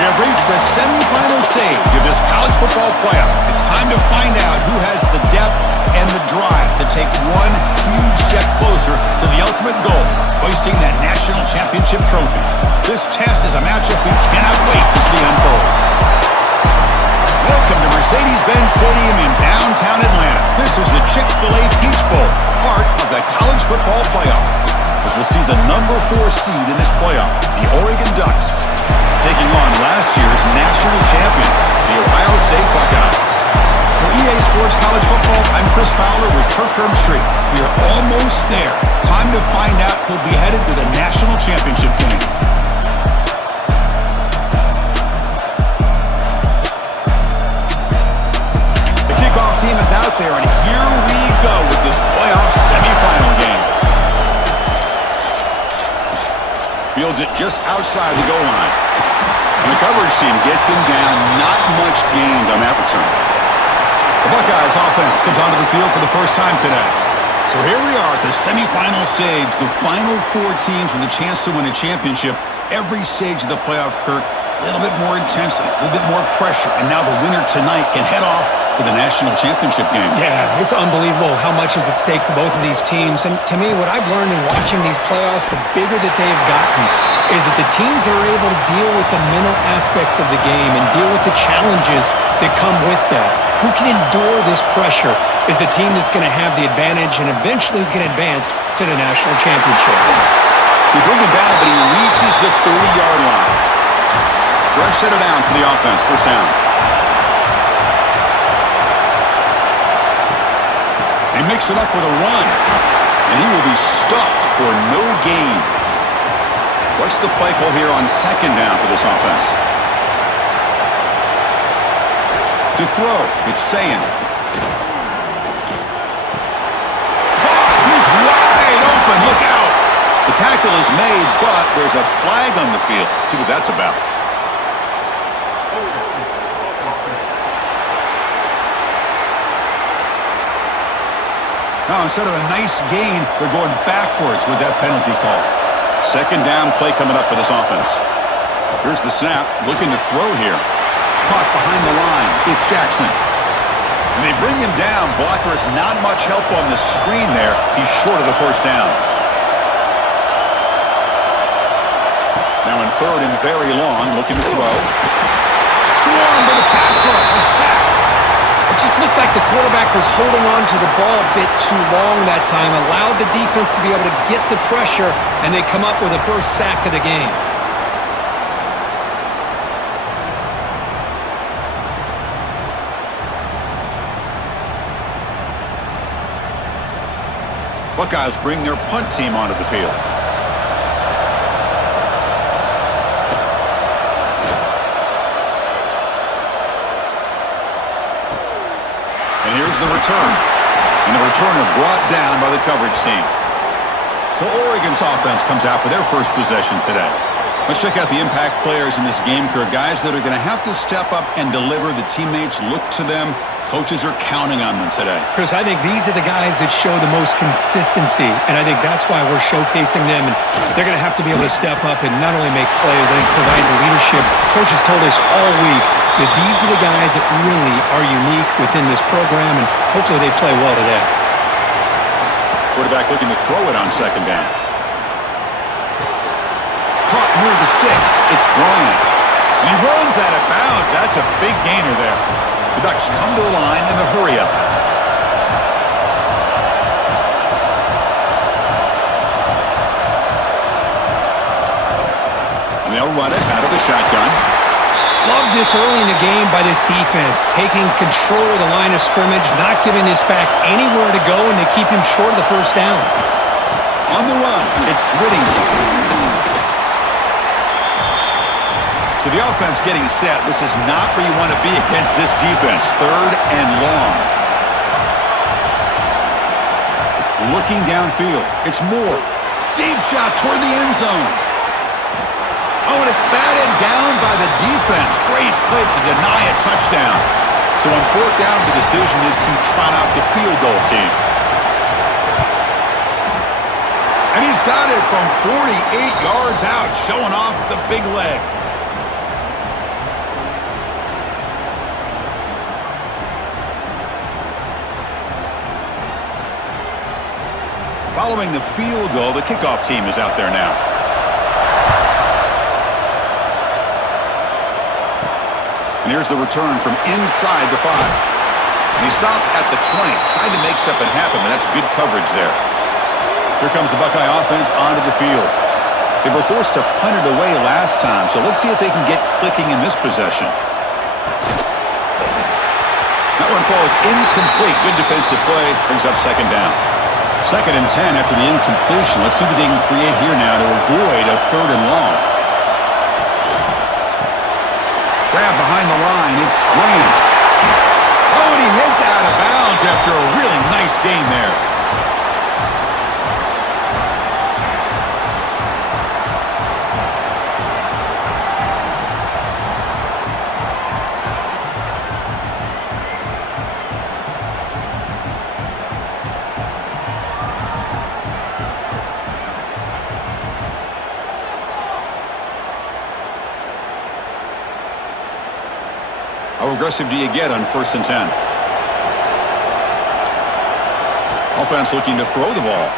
We have reached the semifinal stage of this college football playoff. It's time to find out who has the depth and the drive to take one huge step closer to the ultimate goal, hoisting that national championship trophy. This test is a matchup we cannot wait to see unfold. Welcome to Mercedes Benz Stadium in downtown Atlanta. This is the Chick-fil-A Peach Bowl, part of the college football playoff. As we'll see the number 4 seed in this playoff, the Oregon Ducks, taking on last year's national champions, the Ohio State Buckeyes. For EA Sports College Football, I'm Chris Fowler with Kirk Herbstreit. We are almost there. Time to find out who'll be headed to the national championship game. The kickoff team is out there, and here we go with this playoff semifinal game. Fields it just outside the goal line. And the coverage team gets him down. Not much gained on that return. The Buckeyes offense comes onto the field for the first time today. So here we are at the semifinal stage. The final 4 teams with a chance to win a championship. Every stage of the playoff, Kirk, a little bit more intensity, a little bit more pressure. And now the winner tonight can head off to the national championship game. Yeah, it's unbelievable how much is at stake for both of these teams. And to me, what I've learned in watching these playoffs, the bigger that they've gotten, is that the teams are able to deal with the mental aspects of the game and deal with the challenges that come with that. Who can endure this pressure is the team that's going to have the advantage and eventually is going to advance to the national championship. They bring him down, but he reaches the 30-yard line. Fresh set of downs for the offense. First down. They mix it up with a run, and he will be stuffed for no gain. What's the play call here on second down for this offense? To throw, it's Sayin. He's wide open, look out! The tackle is made, but there's a flag on the field. Let's see what that's about. Now, instead of a nice gain, they're going backwards with that penalty call. Second down play coming up for this offense. Here's the snap. Looking to throw here. Caught behind the line. It's Jackson. And they bring him down. Blocker has not much help on the screen there. He's short of the first down. Now in third and very long, looking to throw. Swarmed with a pass rush. A sack. It just looked like the quarterback was holding on to the ball a bit too long that time, allowed the defense to be able to get the pressure, and they come up with the first sack of the game. Buckeyes bring their punt team onto the field. And here's the return. And the returner brought down by the coverage team. So Oregon's offense comes out for their first possession today. Let's check out the impact players in this game, Kirk. Guys that are going to have to step up and deliver. The teammates look to them. Coaches are counting on them today. Chris, I think these are the guys that show the most consistency, and I think that's why we're showcasing them. And they're going to have to be able to step up and not only make plays, I think provide the leadership. Coach has told us all week that these are the guys that really are unique within this program, and hopefully they play well today. Quarterback looking to throw it on second down. Caught near the sticks. It's Bryant. And he runs out of bounds. That's a big gainer there. The Ducks come to the line in the hurry-up. And they'll run it out of the shotgun. Love this early in the game by this defense, taking control of the line of scrimmage, not giving this back anywhere to go, and they keep him short of the first down. On the run, it's Whittington. So the offense getting set. This is not where you want to be against this defense. Third and long. Looking downfield. It's Moore. Deep shot toward the end zone. Oh, and it's batted down by the defense. Great play to deny a touchdown. So on fourth down, the decision is to trot out the field goal team. And he's got it from 48 yards out, showing off the big leg. Following the field goal, the kickoff team is out there now. And here's the return from inside the 5. And he stopped at the 20, trying to make something happen, but that's good coverage there. Here comes the Buckeye offense onto the field. They were forced to punt it away last time, so let's see if they can get clicking in this possession. That one falls incomplete. Good defensive play. Brings up second down. 2nd and 10 after the incompletion. Let's see what they can create here now to avoid a 3rd and long. Grab behind the line. It's Graham. Oh, and he heads out of bounds after a really nice gain there. How aggressive do you get on 1st and 10? Offense looking to throw the ball.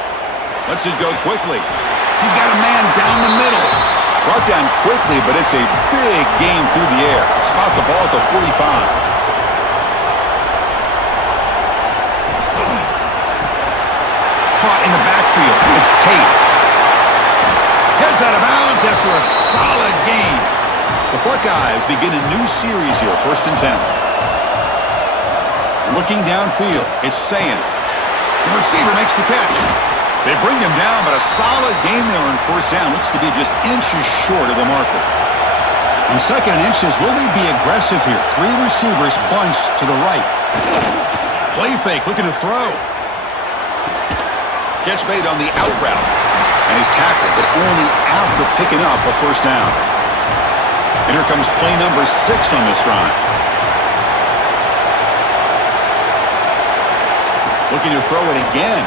Lets it go quickly. He's got a man down the middle. Brought down quickly, but it's a big game through the air. Spot the ball at the 45. Caught in the backfield. It's Tate. Heads out of bounds after a solid game. The Buckeyes begin a new series here, 1st and 10. Looking downfield, it's Sayin. The receiver makes the catch. They bring him down, but a solid game there on 1st down. Looks to be just inches short of the marker. On 2nd and inches, will they be aggressive here? 3 receivers bunched to the right. Play fake, looking to throw. Catch made on the out route. And he's tackled, but only after picking up a 1st down. And here comes play number 6 on this drive. Looking to throw it again.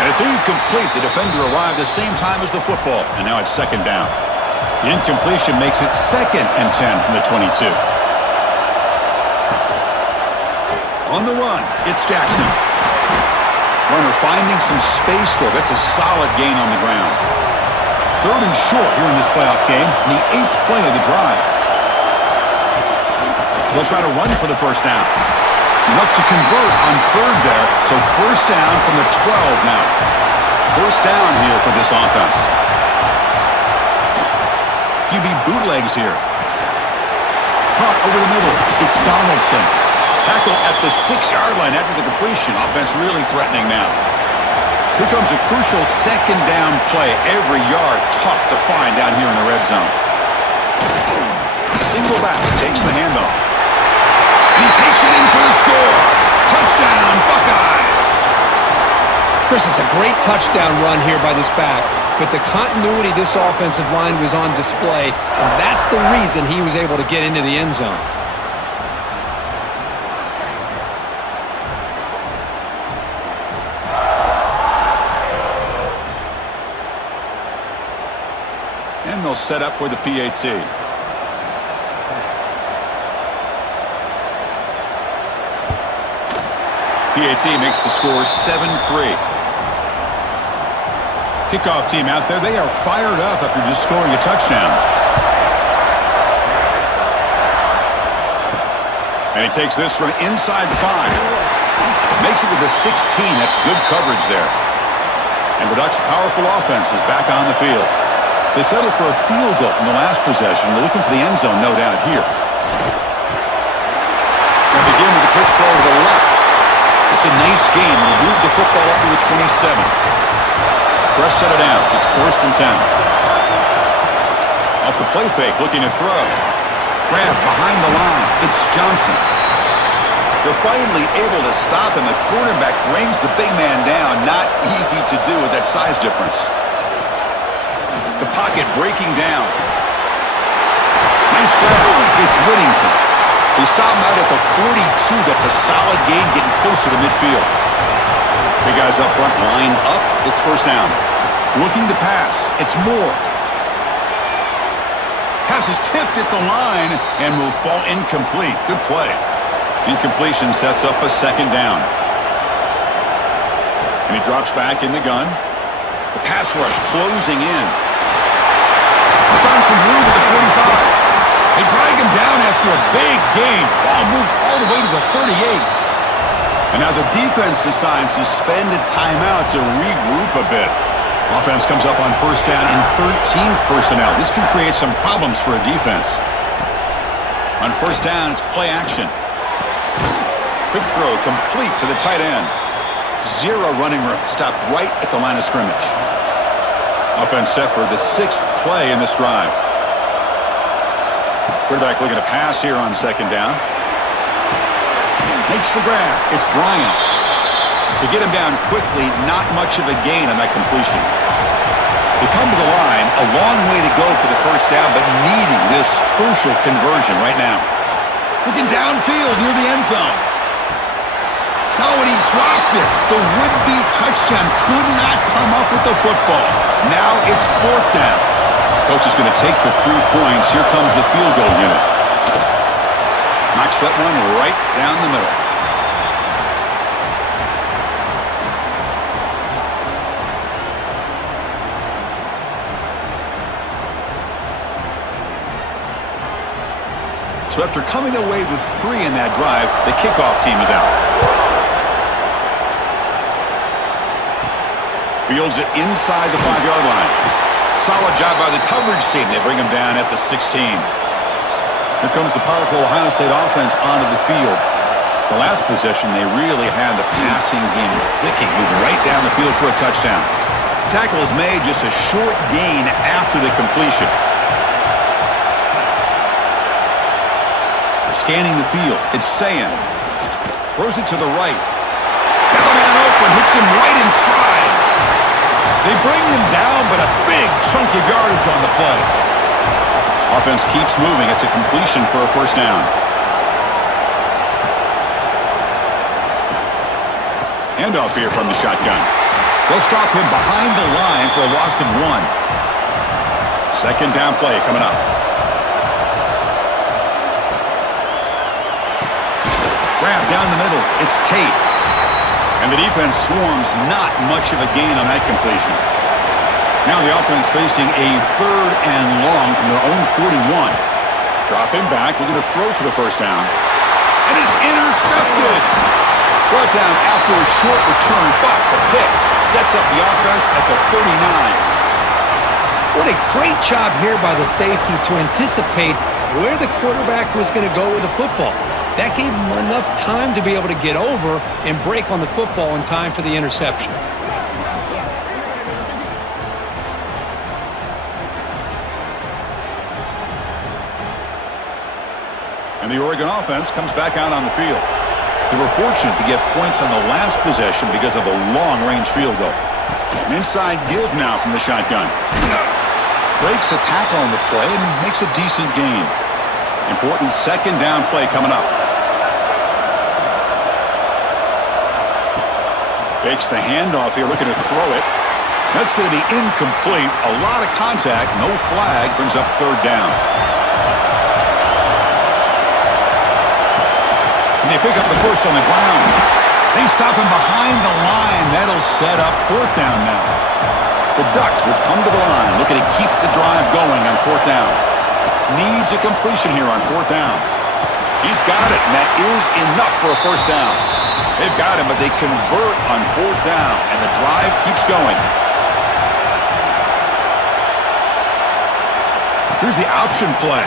And it's incomplete. The defender arrived the same time as the football. And now it's 2nd down. The incompletion makes it 2nd and 10 from the 22. On the run, it's Jackson. Runner finding some space there. That's a solid gain on the ground. 3rd and short here in this playoff game, the 8th play of the drive. They'll try to run for the 1st down. Enough to convert on 3rd there, so 1st down from the 12 now. 1st down here for this offense. QB bootlegs here. Caught over the middle. It's Donaldson. Tackle at the 6-yard line after the completion. Offense really threatening now. Here comes a crucial 2nd down play. Every yard tough to find down here in the red zone. Single back takes the handoff. And he takes it in for the score. Touchdown, Buckeyes. Chris, it's a great touchdown run here by this back, but the continuity of this offensive line was on display, and that's the reason he was able to get into the end zone. And they'll set up with the PAT. PAT makes the score 7-3. Kickoff team out there, they are fired up after just scoring a touchdown. And he takes this from inside the 5. Makes it to the 16. That's good coverage there. And the Ducks' powerful offense is back on the field. They settled for a field goal in the last possession. They're looking for the end zone, no doubt, here. They begin with a quick throw to the left. It's a nice game. We'll move the football up to the 27. Fresh set of downs. It's 1st and 10. Off the play fake, looking to throw. Grab behind the line. It's Johnson. They're finally able to stop him. The quarterback brings the big man down. Not easy to do with that size difference. The pocket breaking down. Nice grab. It's Whittington. They stop him out at the 42. That's a solid gain, getting closer to midfield. Big guys up front, lined up. It's 1st down. Looking to pass. It's Moore. Pass is tipped at the line and will fall incomplete. Good play. Incompletion sets up a 2nd down. And he drops back in the gun. The pass rush closing in. He's found some room at the 45. They drag him down after a big gain. Ball moved all the way to the 38. And now the defense decides to spend a timeout to regroup a bit. Offense comes up on first down and 13 personnel. This can create some problems for a defense. On first down, it's play action. Quick throw complete to the tight end. Zero running room. Stopped right at the line of scrimmage. Offense set for the 6th play in this drive. Quarterback looking to pass here on second down. Makes the grab. It's Bryant. To get him down quickly, not much of a gain on that completion. They come to the line, a long way to go for the first down, but needing this crucial conversion right now. Looking downfield near the end zone. No, and he dropped it. The would-be touchdown could not come up with the football. Now it's 4th down. Coach is going to take the 3 points. Here comes the field goal unit. Knocks that one right down the middle. So after coming away with 3 in that drive, the kickoff team is out. Fields it inside the 5-yard line. Solid job by the coverage team. They bring him down at the 16. Here comes the powerful Ohio State offense onto the field. The last possession, they really had the passing game clicking, moving right down the field for a touchdown. Tackle is made, just a short gain after the completion. Scanning the field. It's Sayan. Throws it to the right. Got a man open. Hits him right in stride. They bring him down, but a big chunk of yardage on the play. Offense keeps moving. It's a completion for a first down. Handoff here from the shotgun. They'll stop him behind the line for a loss of 1. Second down play coming up. Grab down the middle. It's Tate. And the defense swarms, not much of a gain on that completion. Now the offense facing a 3rd and long from their own 41. Drop him back. Looking to throw for the first down. And it's intercepted. Brought down after a short return, but the pick sets up the offense at the 39. What a great job here by the safety to anticipate where the quarterback was going to go with the football. That gave him enough time to be able to get over and break on the football in time for the interception. And the Oregon offense comes back out on the field. They were fortunate to get points on the last possession because of a long-range field goal. An inside give now from the shotgun. Breaks a tackle on the play and makes a decent gain. Important second down play coming up. Fakes the handoff here, looking to throw it. That's going to be incomplete. A lot of contact, no flag, brings up 3rd down. Can they pick up the first on the ground? They stop him behind the line. That'll set up 4th down now. The Ducks would come to the line, looking to keep the drive going on 4th down. Needs a completion here on 4th down. He's got it, and that is enough for a first down. They've got him, but they convert on 4th down, and the drive keeps going. Here's the option play.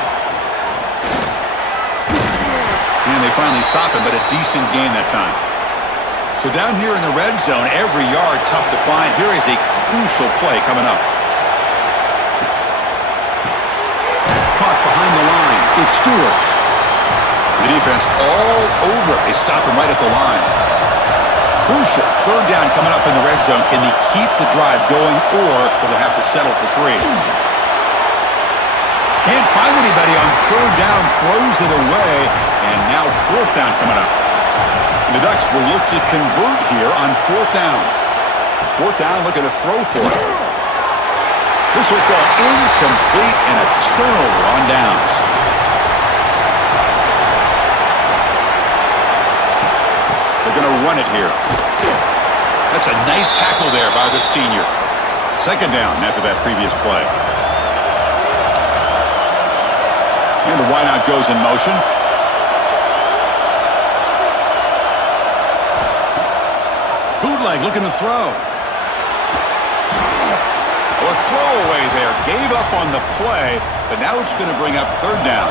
And they finally stop him, but a decent gain that time. So down here in the red zone, every yard tough to find. Here is a crucial play coming up. Caught behind the line. It's Stewart. The defense all over. They stop him right at the line. Crucial. 3rd down coming up in the red zone. Can they keep the drive going, or will they have to settle for 3? Can't find anybody on 3rd down. Throws it away. And now 4th down coming up. And the Ducks will look to convert here on 4th down. 4th down, looking to throw for it. This will fall incomplete and a turnover on downs. They're going to run it here. That's That's a nice tackle there by the senior. Second down after that previous play. And the wideout goes in motion. Bootleg looking to throw. A throwaway there. Gave up on the play, but now it's going to bring up third down.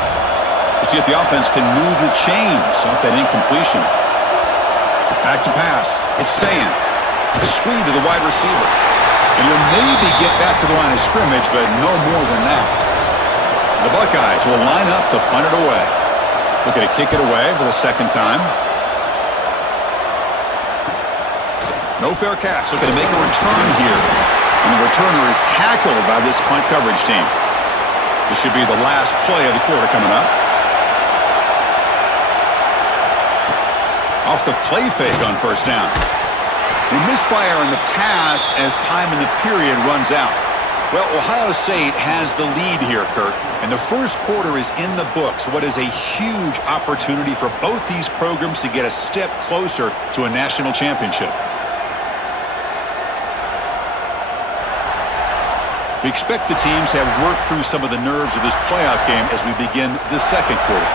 We'll see if the offense can move the chains off that incompletion. Back to pass. It's Sand. A screen to the wide receiver. And you'll maybe get back to the line of scrimmage, but no more than that. The Buckeyes will line up to punt it away. Looking to kick it away for the second time. No fair catch. Looking to make a return here. And the returner is tackled by this punt coverage team. This should be the last play of the quarter coming up. Off the play fake on first down. They misfire in the pass as time in the period runs out. Well, Ohio State has the lead here, Kirk, and the first quarter is in the books. What is a huge opportunity for both these programs to get a step closer to a national championship. We expect the teams to have worked through some of the nerves of this playoff game as we begin the second quarter.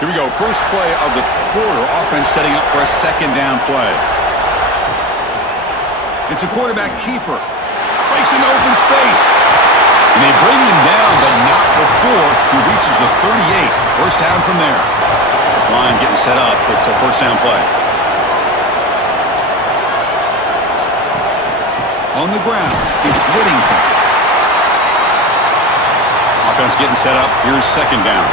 Here we go. First play of the quarter. Offense setting up for a second down play. It's a quarterback keeper. Breaks into open space. And they bring him down, but not before he reaches the 38. First down from there. This line getting set up. It's a first down play. On the ground, it's Whittington. Offense getting set up. Here's second down.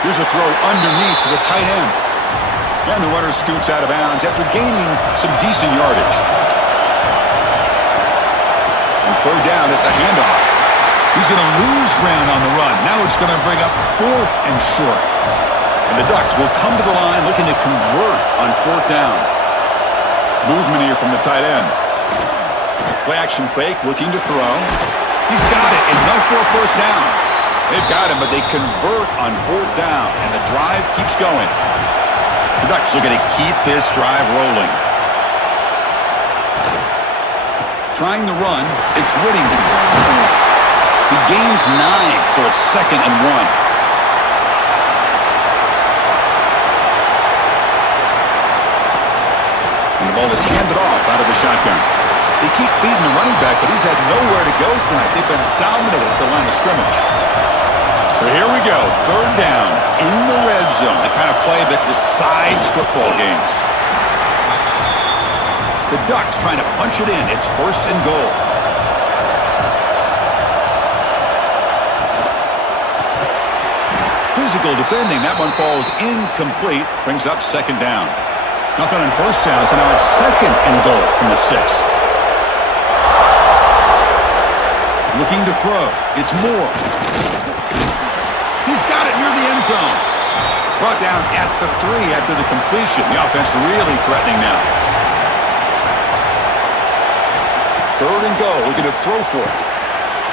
Here's a throw underneath to the tight end. And the runner scoots out of bounds after gaining some decent yardage. And third down, it's a handoff. He's going to lose ground on the run. Now it's going to bring up fourth and short. And the Ducks will come to the line looking to convert on fourth down. Movement here from the tight end. Play action fake, looking to throw. He's got it, enough for a first down. They've got him, but they convert on fourth down, and the drive keeps going. The Ducks looking to keep this drive rolling. Trying the run, it's Whittington. He gains 9, so it's second and 1. The ball is handed off out of the shotgun. They keep feeding the running back, but he's had nowhere to go tonight. They've been dominated at the line of scrimmage. So here we go. Third down in the red zone. The kind of play that decides football games. The Ducks trying to punch it in. It's first and goal. Physical defending. That one falls incomplete. Brings up second down. Nothing on first down, so now it's second and goal from the 6. Looking to throw. It's Moore. He's got it near the end zone. Brought down at the 3 after the completion. The offense really threatening now. Third and goal. Looking to throw for it.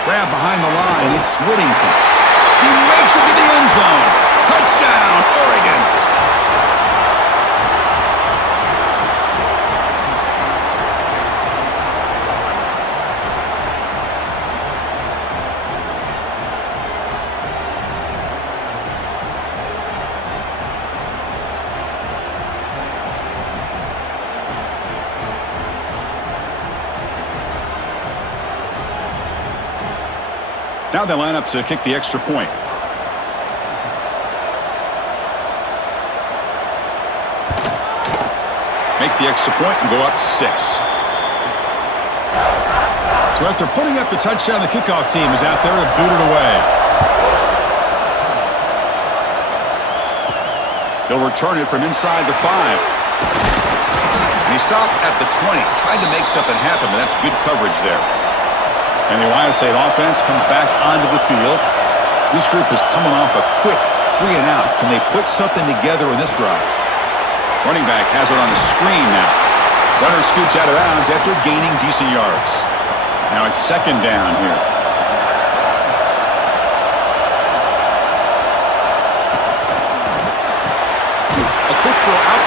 Grab behind the line. It's Whittington. He makes it to the end zone. Touchdown, Oregon. Now they line up to kick the extra point. Make the extra point and go up 6. So after putting up the touchdown, the kickoff team is out there to boot it away. They'll return it from inside the 5. And he stopped at the 20. Tried to make something happen, but that's good coverage there. And the Ohio State offense comes back onto the field. This group is coming off a quick 3 and out. Can they put something together in this drive? Running back has it on the screen now. Runner scoots out of bounds after gaining decent yards. Now it's second down here.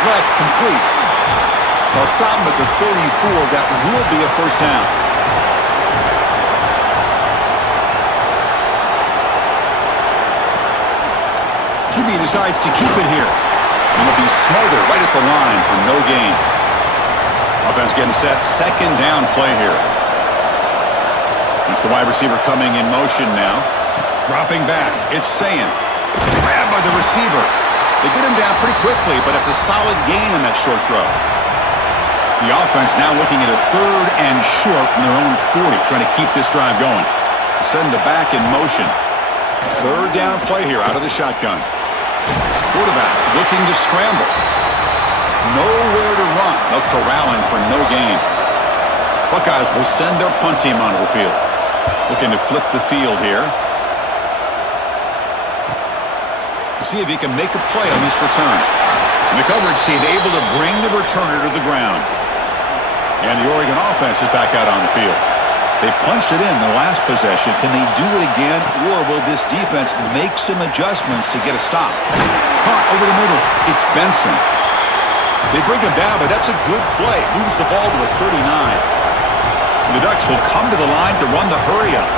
left, complete. They'll stop him at the 34. That will be a first down. QB decides to keep it here. And he'll be smothered right at the line for no gain. Offense getting set. Second down play here. It's the wide receiver coming in motion now. Dropping back. It's Sayin. Grabbed by the receiver. They get him down pretty quickly, but it's a solid gain on that short throw. The offense now looking at a third and short from their own 40, trying to keep this drive going. Send the back in motion. Third down play here out of the shotgun. Quarterback looking to scramble. Nowhere to run. They'll corral him for no gain. Buckeyes will send their punt team onto the field. Looking to flip the field here. We'll see if he can make a play on this return. And the coverage team able to bring the returner to the ground. And the Oregon offense is back out on the field. They punched it in the last possession. Can they do it again, or will this defense make some adjustments to get a stop? Caught over the middle. It's Benson. They bring him down, but that's a good play. Moves the ball to the 39. And the Ducks will come to the line to run the hurry-up.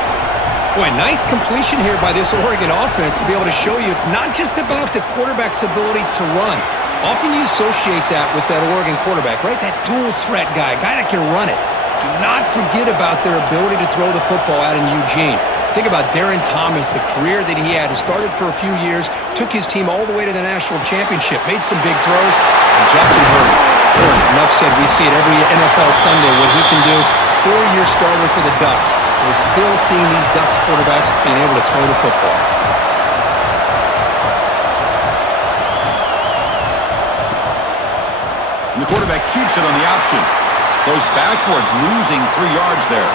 Boy, nice completion here by this Oregon offense to be able to show you it's not just about the quarterback's ability to run. Often you associate that with that Oregon quarterback, right? That dual threat guy that can run it. Do not forget about their ability to throw the football out in Eugene. Think about Darren Thomas, the career that he had. He started for a few years, took his team all the way to the national championship, made some big throws, and Justin Herbert. Of course, enough said, we see it every NFL Sunday what he can do. Four-year starter for the Ducks. We're still seeing these Ducks quarterbacks being able to throw the football. And the quarterback keeps it on the option. Goes backwards, losing 3 yards there.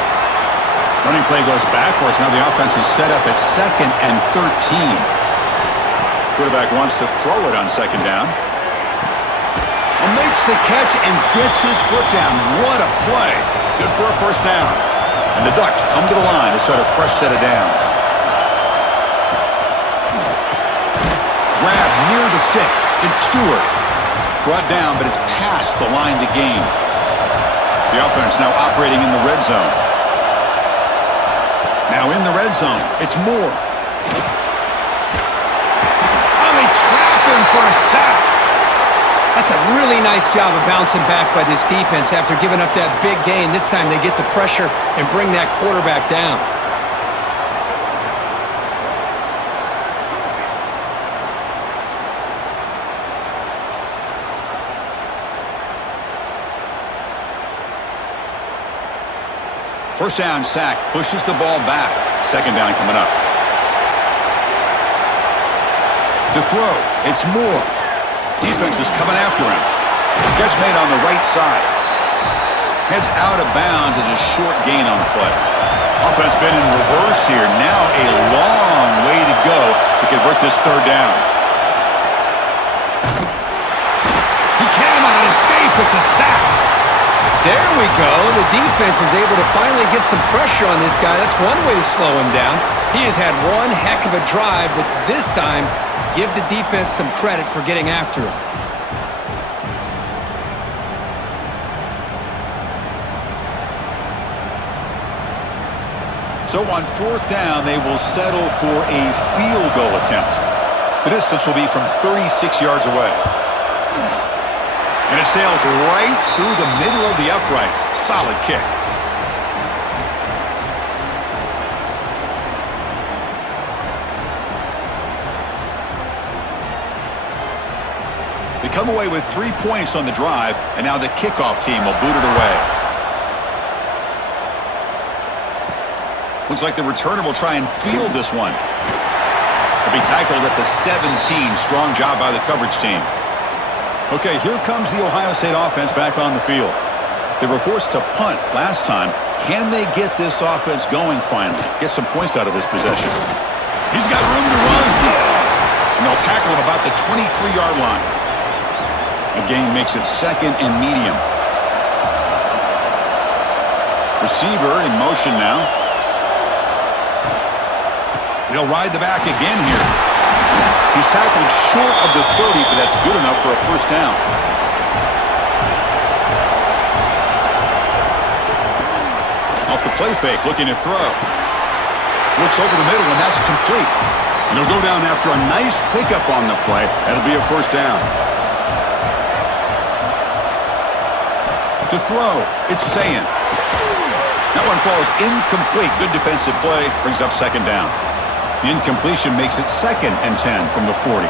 Running play goes backwards. Now the offense is set up at 2nd and 13. Quarterback wants to throw it on 2nd down. And makes the catch and gets his foot down. What a play. Good for a first down. And the Ducks come to the line to start a fresh set of downs. Grab near the sticks. It's Stewart. Brought down, but it's past the line to gain. The offense now operating in the red zone. Now in the red zone, it's Moore. Oh, they trap him for a sack. That's a really nice job of bouncing back by this defense after giving up that big gain. This time they get the pressure and bring that quarterback down. First down sack, pushes the ball back. Second down coming up. To throw, it's Moore. Defense is coming after him. Catch made on the right side. Heads out of bounds as a short gain on the play. Offense been in reverse here. Now a long way to go to convert this third down. He cannot escape. It's a sack. There we go. The defense is able to finally get some pressure on this guy. That's one way to slow him down. He has had one heck of a drive, but this time, give the defense some credit for getting after him. So on fourth down, they will settle for a field goal attempt. The distance will be from 36 yards away. And it sails right through the middle of the uprights. Solid kick. They come away with 3 points on the drive, and now the kickoff team will boot it away. Looks like the returner will try and field this one. He'll be tackled at the 17. Strong job by the coverage team. Okay, here comes the Ohio State offense back on the field. They were forced to punt last time. Can they get this offense going finally? Get some points out of this possession. He's got room to run. And they'll tackle him about the 23-yard line. The gain makes it 2nd and medium. Receiver in motion now. He'll ride the back again here. He's tackled short of the 30, but that's good enough for a first down. Off the play fake, looking to throw. Looks over the middle, and that's complete. And he'll go down after a nice pickup on the play. That'll be a first down. To throw, it's Sayin. That one falls incomplete. Good defensive play. Brings up second down. The incompletion makes it 2nd and 10 from the 40.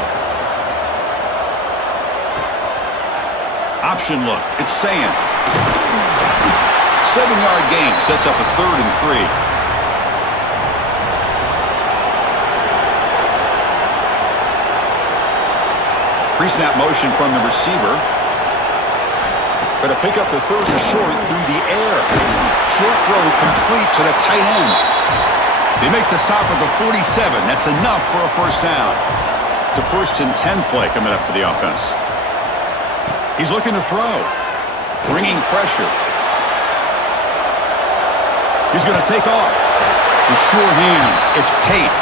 Option look. It's Sayin. 7-yard gain sets up a 3rd and 3. Pre-snap motion from the receiver. Going to pick up the 3rd and short through the air. Short throw complete to the tight end. They make the stop at the 47. That's enough for a first down. It's a 1st and 10 play coming up for the offense. He's looking to throw. Bringing pressure. He's going to take off. With sure hands, it's Tate.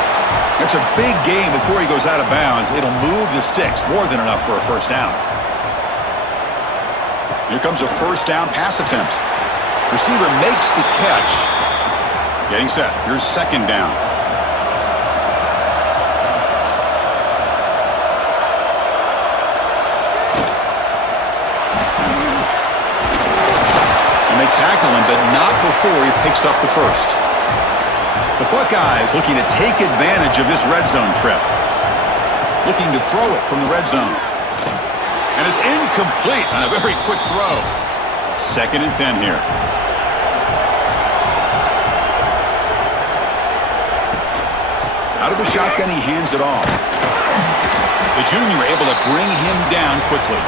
That's a big gain before he goes out of bounds. It'll move the sticks. More than enough for a first down. Here comes a first down pass attempt. Receiver makes the catch. Getting set. Here's second down. And they tackle him, but not before he picks up the first. The Buckeyes looking to take advantage of this red zone trip. Looking to throw it from the red zone. And it's incomplete on a very quick throw. 2nd and 10 here. Out of the shotgun, he hands it off. The junior able to bring him down quickly.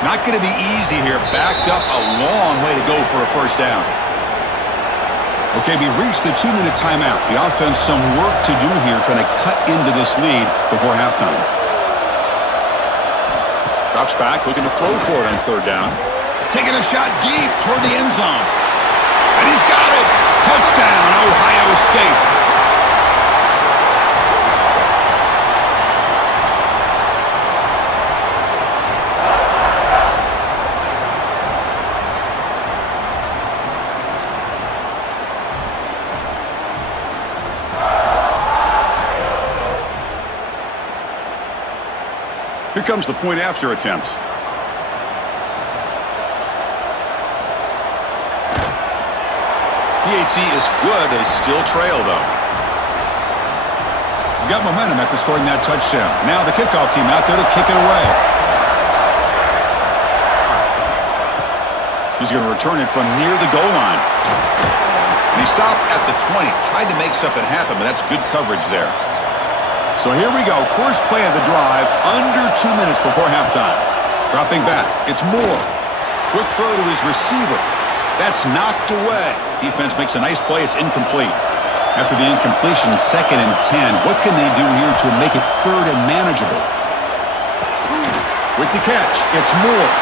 Not going to be easy here. Backed up a long way to go for a first down. Okay, we reached the 2-minute timeout. The offense some work to do here trying to cut into this lead before halftime. Drops back, looking to throw for it on 3rd down. Taking a shot deep toward the end zone. And he's got it! Touchdown, Ohio State! Here comes the point after attempt. PHC is good. They still trail, though. We got momentum after scoring that touchdown. Now the kickoff team out there to kick it away. He's going to return it from near the goal line. And he stopped at the 20. Tried to make something happen, but that's good coverage there. So here we go. First play of the drive, under 2 minutes before halftime. Dropping back. It's Moore. Quick throw to his receiver. That's knocked away. Defense makes a nice play. It's incomplete. After the incompletion, 2nd and 10. What can they do here to make it 3rd and manageable? With the catch, it's Moore.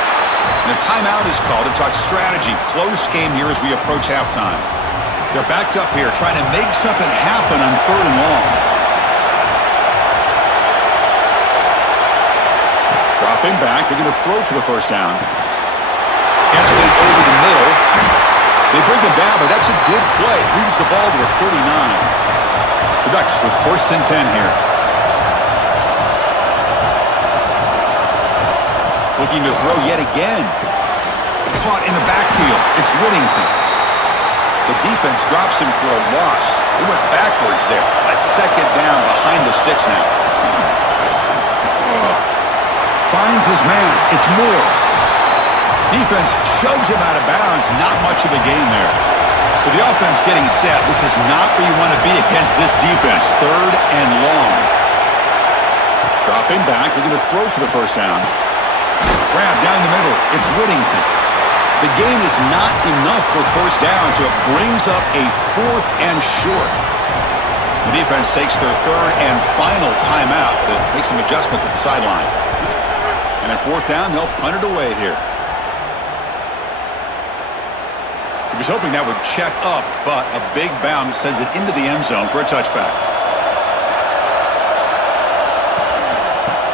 And a timeout is called to talk strategy. Close game here as we approach halftime. They're backed up here, trying to make something happen on 3rd and long. Dropping back, they're going to throw for the first down. Catch it over the middle. They bring him down, but that's a good play. Moves the ball to the 39. The Ducks with 1st and 10 here. Looking to throw yet again. Caught in the backfield. It's Whittington. The defense drops him for a loss. They went backwards there. A 2nd down behind the sticks now. Finds his man. It's Moore. Defense shoves him out of bounds. Not much of a gain there. So the offense getting set. This is not where you want to be against this defense. 3rd and long. Dropping back. They're going to throw for the first down. Grab down the middle. It's Whittington. The gain is not enough for first down, so it brings up a 4th and short. The defense takes their 3rd and final timeout to make some adjustments at the sideline. And at 4th down, they'll punt it away here. He was hoping that would check up, but a big bounce sends it into the end zone for a touchback.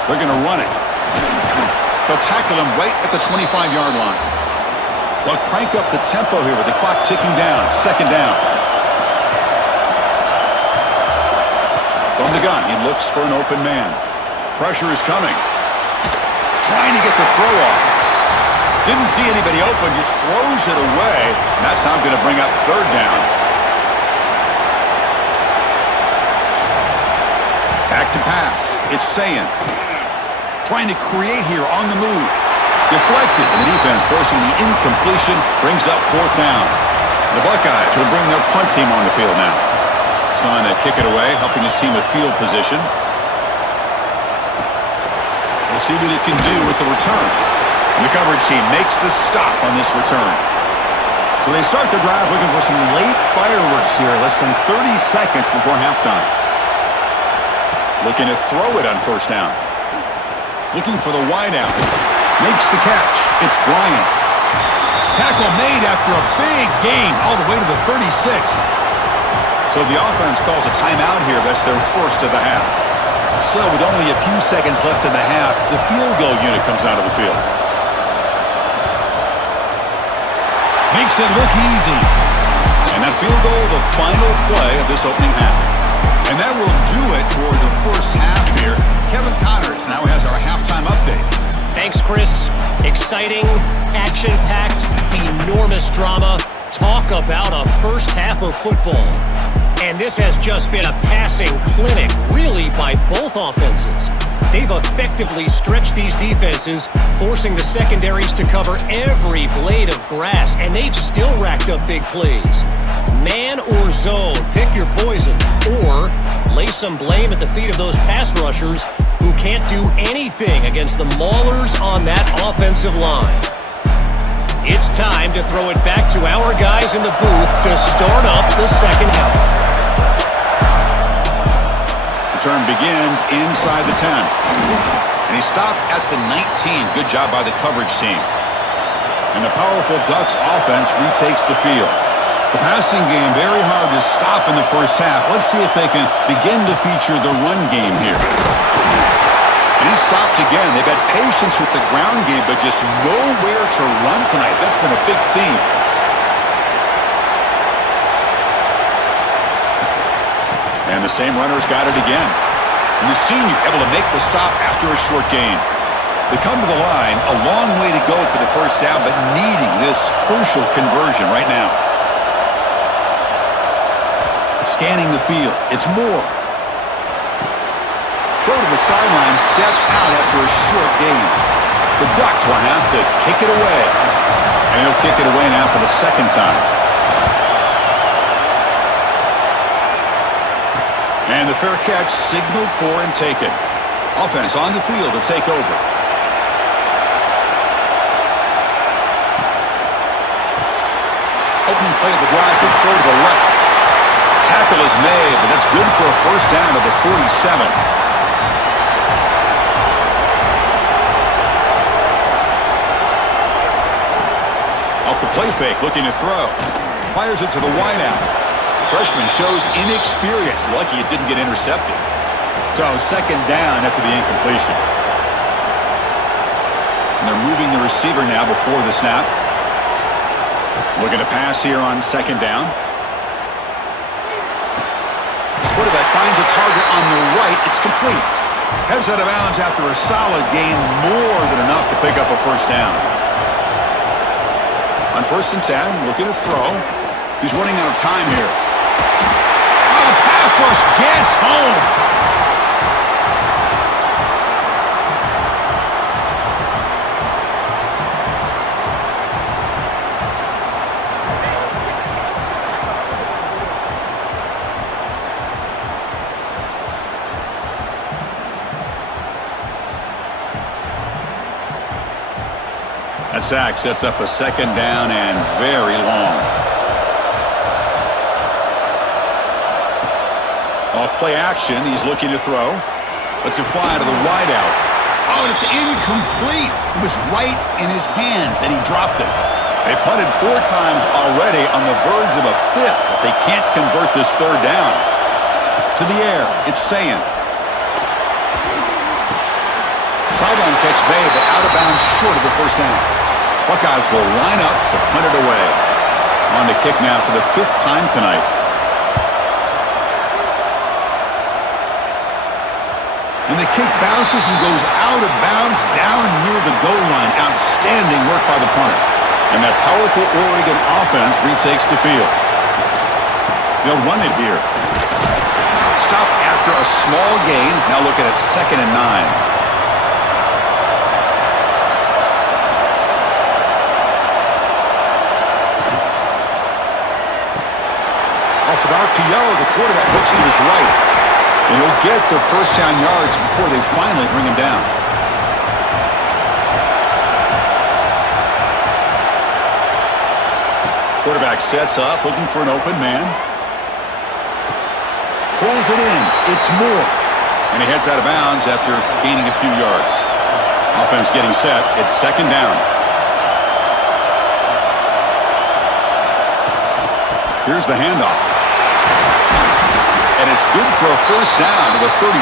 They're going to run it. They'll tackle him right at the 25-yard line. They'll crank up the tempo here with the clock ticking down. Second down. From the gun, he looks for an open man. Pressure is coming. Trying to get the throw off. Didn't see anybody open, just throws it away. And that's how I'm going to bring up third down. Back to pass. It's Sayin. Trying to create here on the move. Deflected, and the defense forcing the incompletion brings up fourth down. The Buckeyes will bring their punt team on the field now. Trying to kick it away, helping his team with field position. We'll see what it can do with the return. And the coverage team makes the stop on this return. So they start the drive looking for some late fireworks here, less than 30 seconds before halftime. Looking to throw it on first down. Looking for the wideout. Makes the catch. It's Bryant. Tackle made after a big gain all the way to the 36. So the offense calls a timeout here. That's their first of the half. So with only a few seconds left in the half, the field goal unit comes out of the field. Makes it look easy. And that field goal, the final play of this opening half. And that will do it for the first half here. Kevin Connors now has our halftime update. Thanks, Chris. Exciting, action-packed, enormous drama. Talk about a first half of football. And this has just been a passing clinic, really, by both offenses. They've effectively stretched these defenses, forcing the secondaries to cover every blade of grass, and they've still racked up big plays. Man or zone, pick your poison, or lay some blame at the feet of those pass rushers who can't do anything against the maulers on that offensive line. It's time to throw it back to our guys in the booth to start up the second half. Turn begins inside the 10. And he stopped at the 19. Good job by the coverage team. And the powerful Ducks offense retakes the field. The passing game very hard to stop in the first half. Let's see if they can begin to feature the run game here. And he stopped again. They've had patience with the ground game, but just nowhere to run tonight. That's been a big theme. And the same runner's got it again. And the senior able to make the stop after a short gain. They come to the line, a long way to go for the first down, but needing this crucial conversion right now. Scanning the field. It's Moore. Throw to the sideline, steps out after a short gain. The Ducks will have to kick it away. And he'll kick it away now for the second time. And the fair catch signaled for and taken. Offense on the field to take over. Opening play of the drive, good throw to the left. Tackle is made, but that's good for a first down to the 47. Off the play fake, looking to throw. Fires it to the wideout. Freshman shows inexperience. Lucky it didn't get intercepted. So second down after the incompletion. And they're moving the receiver now before the snap. Looking to pass here on second down. Quarterback finds a target on the right. It's complete. Heads out of bounds after a solid gain, more than enough to pick up a first down. On first and 10, looking to throw. He's running out of time here. Oh, pass rush gets home. That sack sets up a second down and very long. Off play action, he's looking to throw. Lets it fly to the wideout. Oh, and it's incomplete. It was right in his hands and he dropped it. They punted 4 times already, on the verge of a 5th, but they can't convert this third down. To the air, it's Sayin. Sideline catch made, but out of bounds short of the first down. Buckeyes will line up to punt it away. On to kick now for the 5th time tonight. And the kick bounces and goes out of bounds down near the goal line. Outstanding work by the punter. And that powerful Oregon offense retakes the field. They'll run it here. Stop after a small gain. Now looking at 2nd and 9. Off an RPO, the quarterback looks to his right. And he'll get the first down yards before they finally bring him down. Quarterback sets up, looking for an open man. Pulls it in. It's Moore. And he heads out of bounds after gaining a few yards. Offense getting set. It's 2nd down. Here's the handoff. And it's good for a first down to the 36.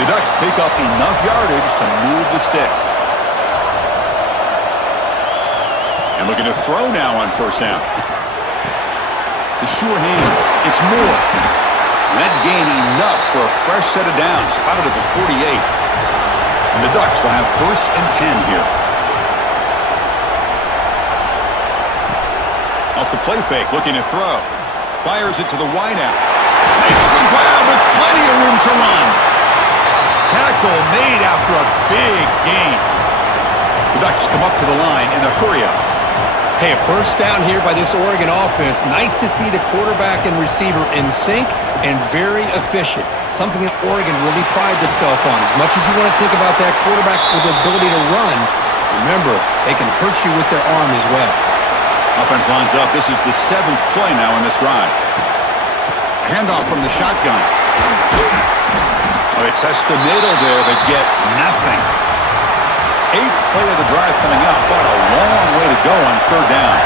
The Ducks pick up enough yardage to move the sticks. And looking to throw now on first down. The sure hands. It's Moore. That gain enough for a fresh set of downs. Spotted at the 48. And the Ducks will have 1st and 10 here. Off the play fake, looking to throw. Fires it to the wideout. Makes the grab with plenty of room to run. Tackle made after a big gain. The Ducks come up to the line in the hurry-up. Hey, a first down here by this Oregon offense. Nice to see the quarterback and receiver in sync and very efficient. Something that Oregon really prides itself on. As much as you want to think about that quarterback with the ability to run, remember, they can hurt you with their arm as well. Offense lines up. This is the 7th play now in this drive. Handoff from the shotgun. They test the middle there, but get nothing. 8th play of the drive coming up, but a long way to go on 3rd down.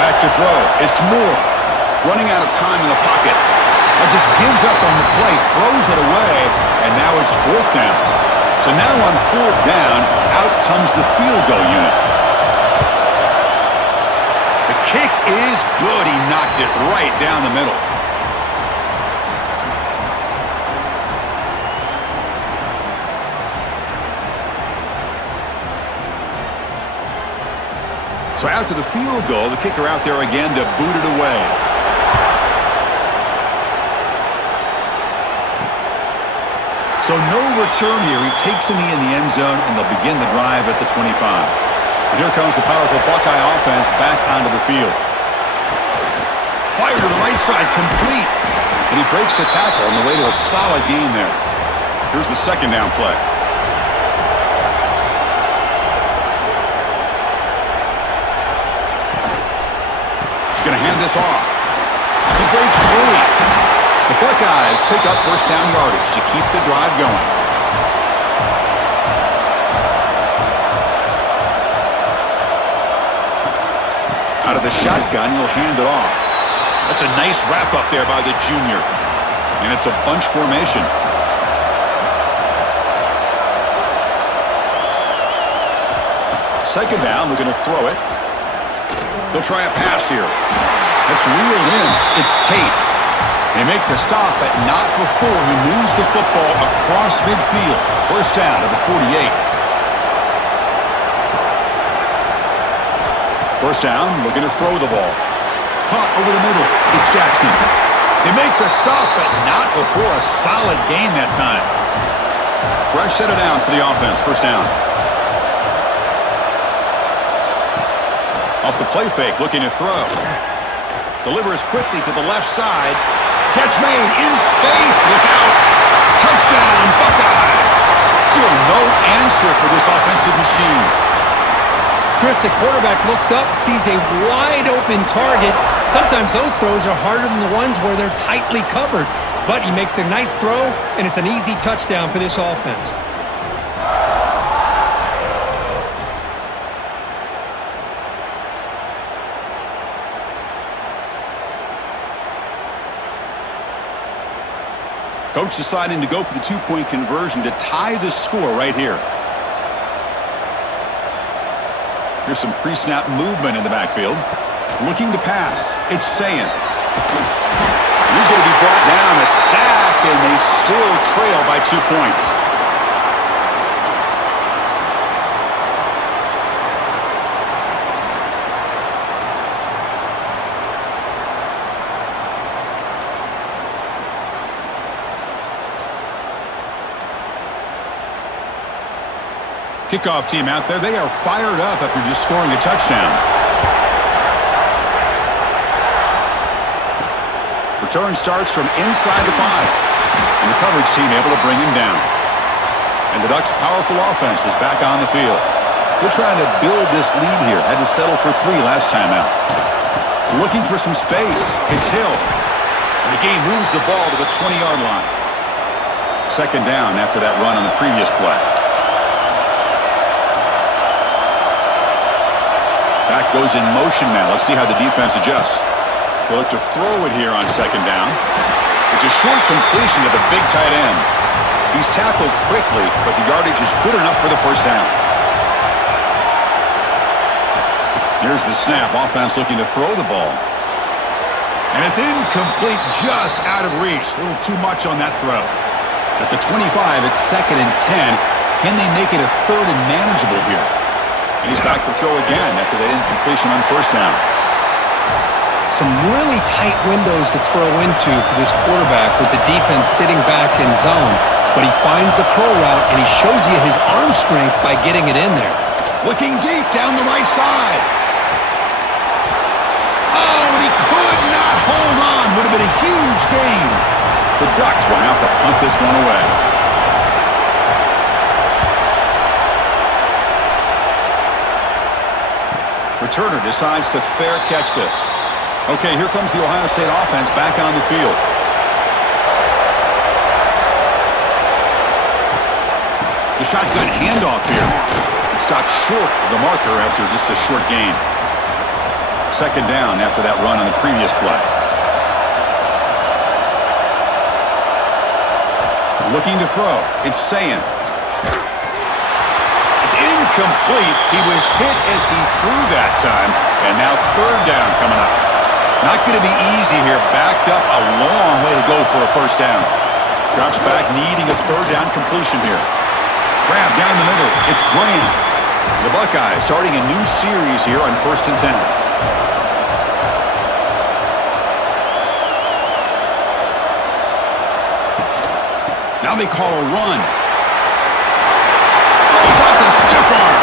Back to throw. It's Moore. Running out of time in the pocket. Just gives up on the play, throws it away, and now it's 4th down. So now on 4th down, out comes the field goal unit. The kick is good. He knocked it right down the middle. So after the field goal, the kicker out there again to boot it away. So no return here. He takes a knee in the end zone, and they'll begin the drive at the 25. And here comes the powerful Buckeye offense back onto the field. Fire to the right side, complete. And he breaks the tackle on the way to a solid gain there. Here's the 2nd down play. He's going to hand this off. He breaks free. The Buckeyes pick up first down yardage to keep the drive going. Out of the shotgun, he'll hand it off. That's a nice wrap up there by the junior. And it's a bunch formation. Second down, we're going to throw it. They'll try a pass here. It's reeled in. It's Tate. They make the stop, but not before he moves the football across midfield. First down to the 48. First down, looking to throw the ball. Caught over the middle. It's Jackson. They make the stop, but not before a solid gain that time. Fresh set of downs for the offense. First down. Off the play fake, looking to throw. Delivers quickly to the left side. Catch made in space. Look out. Touchdown, Buckeyes. Still no answer for this offensive machine. Chris, the quarterback looks up, sees a wide-open target. Sometimes those throws are harder than the ones where they're tightly covered. But he makes a nice throw, and it's an easy touchdown for this offense. Coach deciding to go for the two-point conversion to tie the score right here. Here's some pre-snap movement in the backfield. Looking to pass. It's Sayin. He's going to be brought down, a sack, and they still trail by 2 points. Kickoff team out there. They are fired up after just scoring a touchdown. Return starts from inside the 5. And the coverage team able to bring him down. And the Ducks' powerful offense is back on the field. They're trying to build this lead here. Had to settle for 3 last time out. Looking for some space. It's Hill. And the game moves the ball to the 20-yard line. Second down after that run on the previous play. Back goes in motion now. Let's see how the defense adjusts. They'll look to throw it here on second down. It's a short completion to the big tight end. He's tackled quickly, but the yardage is good enough for the first down. Here's the snap. Offense looking to throw the ball. And it's incomplete, just out of reach. A little too much on that throw. At the 25, it's 2nd and 10. Can they make it a 3rd and manageable here? And he's back to throw again after that incompletion on first down. Some really tight windows to throw into for this quarterback with the defense sitting back in zone. But he finds the curl route, and he shows you his arm strength by getting it in there. Looking deep down the right side. Oh, and he could not hold on. Would have been a huge gain. The Ducks will have to punt this one away. Returner decides to fair catch this. Okay, here comes the Ohio State offense back on the field. The shotgun handoff here. It stopped short of the marker after just a short gain. Second down after that run on the previous play. Looking to throw. It's Sayin. It's incomplete. He was hit as he threw that time. And now third down coming up. Not going to be easy here. Backed up a long way to go for a first down. Drops back, needing a third down completion here. Grab down the middle. It's Graham. The Buckeyes starting a new series here on 1st and 10. Now they call a run. Goes out the stiff arm.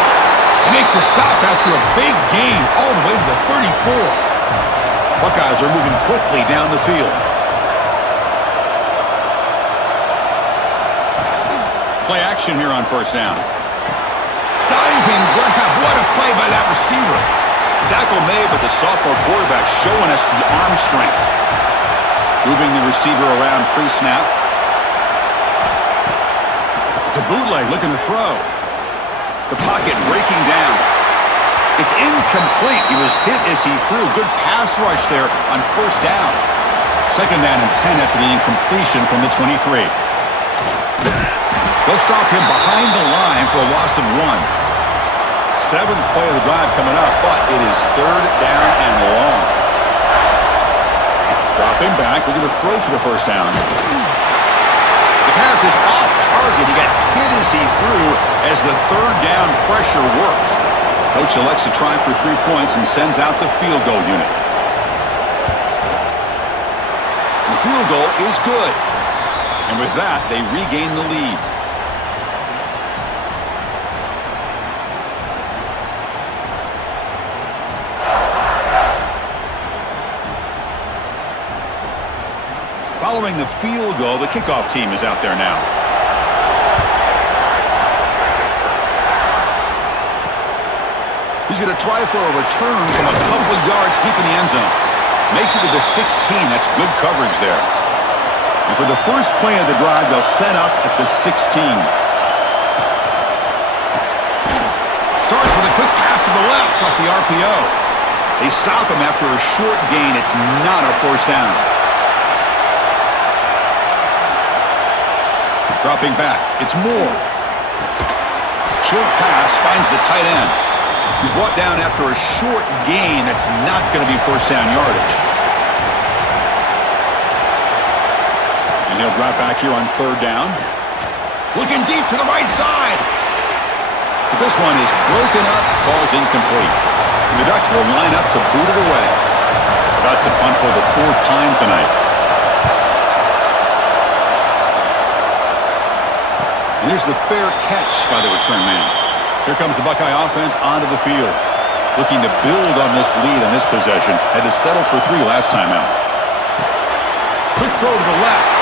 They make the stop after a big gain all the way to the 34. Buckeyes are moving quickly down the field. Play action here on first down. Diving grab. What a play by that receiver. Tackle made, but the sophomore quarterback showing us the arm strength. Moving the receiver around pre-snap. It's a bootleg looking to throw. The pocket breaking down. It's incomplete. He was hit as he threw. Good pass rush there on first down. Second down and 10 after the incompletion from the 23. They'll stop him behind the line for a loss of 1. 7th play of the drive coming up, but it is third down and long. Dropping back, looking to throw for the first down. The pass is off target. He got hit as he threw as the third down pressure worked. Coach elects to try for 3 points and sends out the field goal unit. The field goal is good. And with that, they regain the lead. Following the field goal, the kickoff team is out there now. He's going to try for a return from a couple of yards deep in the end zone. Makes it to the 16. That's good coverage there. And for the first play of the drive, they'll set up at the 16. Starts with a quick pass to the left off the RPO. They stop him after a short gain. It's not a first down. Dropping back. It's Moore. Short pass finds the tight end. He's brought down after a short gain that's not going to be first down yardage. And he'll drop back here on third down. Looking deep to the right side. But this one is broken up, falls incomplete. And the Ducks will line up to boot it away. About to punt for the fourth time tonight. And here's the fair catch by the return man. Here comes the Buckeye offense onto the field. Looking to build on this lead in this possession. Had to settle for 3 last time out. Quick throw to the left.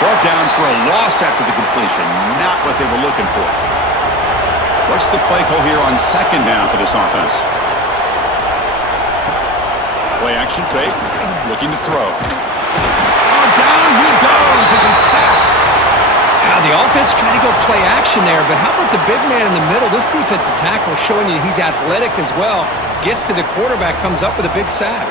Brought down for a loss after the completion. Not what they were looking for. What's the play call here on second down for this offense? Play action fake. Looking to throw. Oh, down he goes. It's a sack. Now, the offense trying to go play action there, but how about the big man in the middle? This defensive tackle showing you he's athletic as well. Gets to the quarterback, comes up with a big sack.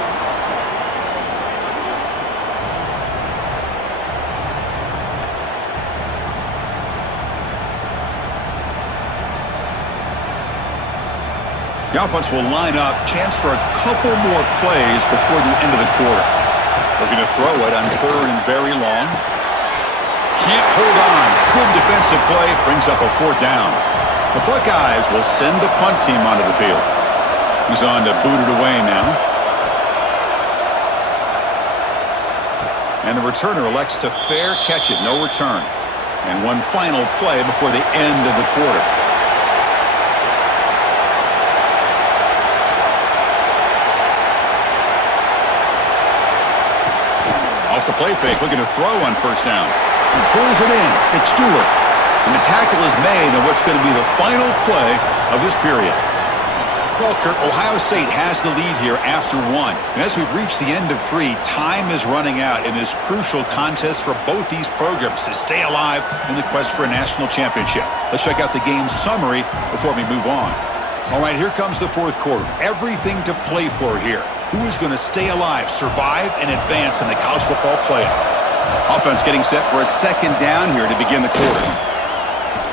The offense will line up. Chance for a couple more plays before the end of the quarter. Looking to throw it on third and very long. Can't hold on. Good defensive play. Brings up a fourth down. The Buckeyes will send the punt team onto the field. He's on to boot it away now. And the returner elects to fair catch it. No return. And one final play before the end of the quarter. Off the play fake, looking to throw on first down. He pulls it in. It's Stewart. And the tackle is made on what's going to be the final play of this period. Well, Kurt, Ohio State has the lead here after 1. And as we reach the end of 3, time is running out in this crucial contest for both these programs to stay alive in the quest for a national championship. Let's check out the game summary before we move on. All right, here comes the fourth quarter. Everything to play for here. Who is going to stay alive, survive, and advance in the college football playoff? Offense getting set for a second down here to begin the quarter.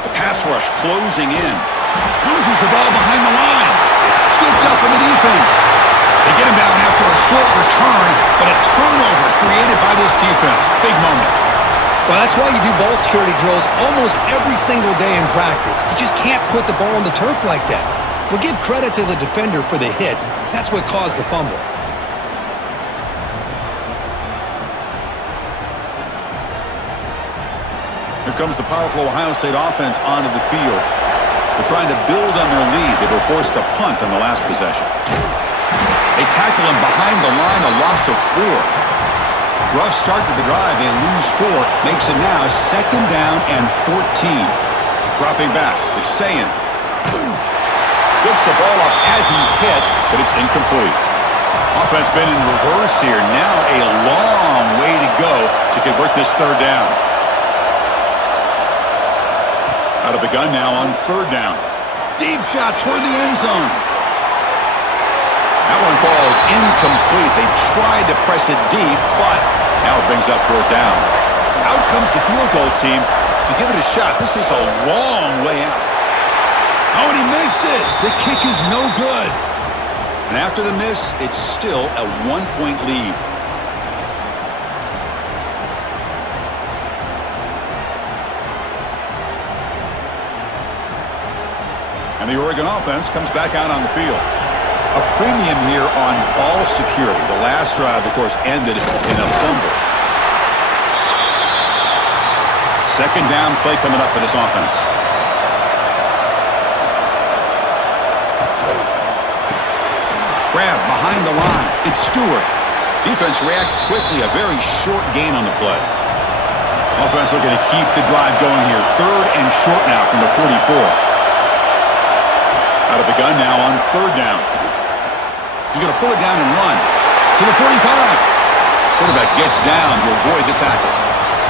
The pass rush closing in. Loses the ball behind the line. Scooped up in the defense. They get him down after a short return, but a turnover created by this defense. Big moment. Well, that's why you do ball security drills almost every single day in practice. You just can't put the ball on the turf like that. But give credit to the defender for the hit, because that's what caused the fumble. Here comes the powerful Ohio State offense onto the field. They're trying to build on their lead. They were forced to punt on the last possession. They tackle him behind the line, a loss of 4. Rough start to the drive. They lose 4. Makes it now second down and 14. Dropping back. It's Sayin. Gets the ball off as he's hit, but it's incomplete. Offense been in reverse here. Now a long way to go to convert this third down. Out of the gun now on third down. Deep shot toward the end zone. That one falls incomplete. They tried to press it deep, but now it brings up fourth down. Out comes the field goal team to give it a shot. This is a long way out. Oh, and he missed it. The kick is no good. And after the miss, it's still a 1-point lead. And the Oregon offense comes back out on the field. A premium here on ball security. The last drive, of course, ended in a fumble. Second down play coming up for this offense. Grab behind the line. It's Stewart. Defense reacts quickly. A very short gain on the play. Offense looking to keep the drive going here. Third and short now from the 44. Out of the gun now on third down. He's going to pull it down and run to the 45. Quarterback gets down to avoid the tackle.